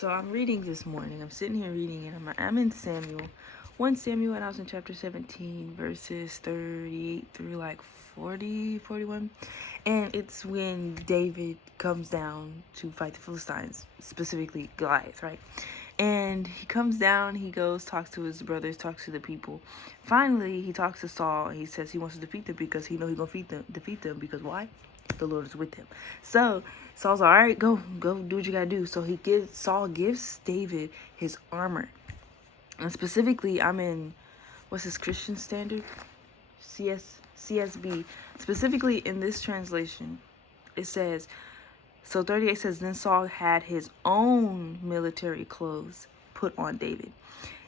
So I'm reading this morning. I'm sitting here reading it. I'm in Samuel. 1 Samuel, and I was in chapter 17, verses 38 through like 40, 41. And it's when David comes down to fight the Philistines, specifically Goliath, right? And he comes down, he goes, talks to his brothers, talks to the people. Finally, he talks to Saul, and he says he wants to defeat them because he knows he's going to defeat them because why? The Lord is with him. So Saul's like, all right, go do what you gotta do. So Saul gives David his armor. And specifically, I'm in, what's this, Christian Standard? CSB. Specifically in this translation, it says, so 38 says, then Saul had his own military clothes put on David.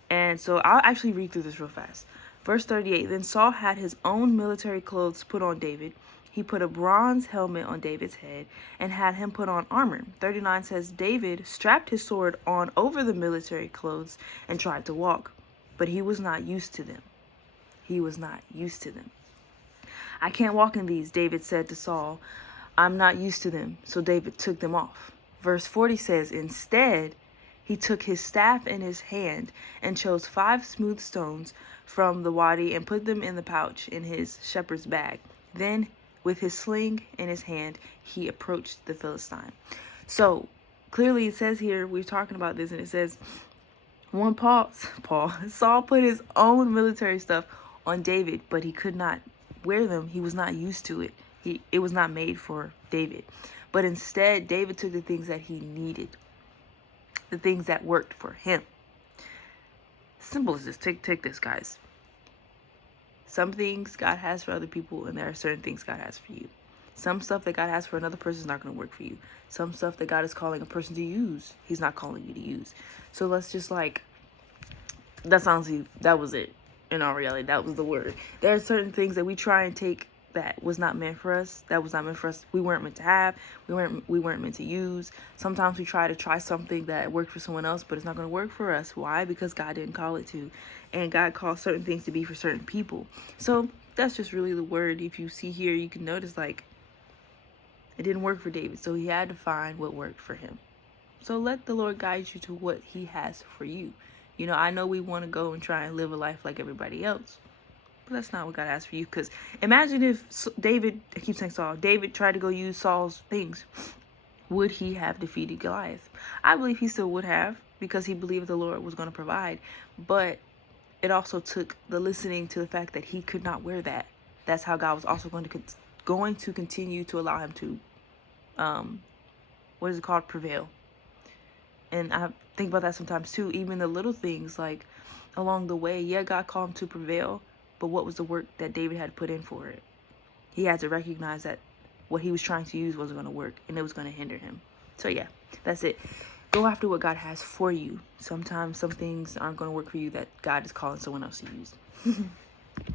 And so I'll actually read through this real fast. Verse 38, then Saul had his own military clothes put on David. He put a bronze helmet on David's head and had him put on armor. 39 says, David strapped his sword on over the military clothes and tried to walk, but he was not used to them. He was not used to them. I can't walk in these, David said to Saul. I'm not used to them. So David took them off. Verse 40 says, instead, he took his staff in his hand and chose 5 smooth stones from the wadi and put them in the pouch in his shepherd's bag. Then, with his sling in his hand, he approached the Philistine. So, clearly it says here, we're talking about this, and it says, Saul put his own military stuff on David, but he could not wear them. He was not used to it. It was not made for David. But instead, David took the things that he needed, the things that worked for him. Simple as this. Take this, guys. Some things God has for other people, and there are certain things God has for you. Some stuff that God has for another person is not going to work for you. Some stuff that God is calling a person to use, he's not calling you to use. So let's just that's honestly, that was it. In all reality, that was the word. There are certain things that we try and take that was not meant for us. That was not meant for us. We weren't meant to have. We weren't meant to use. Sometimes we try something that worked for someone else, but it's not going to work for us. Why? Because God didn't call it to. And God calls certain things to be for certain people. So that's just really the word. If you see here, you can notice it didn't work for David. So he had to find what worked for him. So let the Lord guide you to what he has for you. You know, I know we want to go and try and live a life like everybody else. But that's not what God has for you. Because imagine if David tried to go use Saul's things. Would he have defeated Goliath? I believe he still would have, because he believed the Lord was going to provide. But it also took the listening to the fact that he could not wear that. That's how God was also going to continue to allow him to, prevail. And I think about that sometimes too. Even the little things like along the way, yeah, God called him to prevail. But what was the work that David had put in for it? He had to recognize that what he was trying to use wasn't going to work, and it was going to hinder him. So yeah, that's it. Go after what God has for you. Sometimes some things aren't going to work for you that God is calling someone else to use.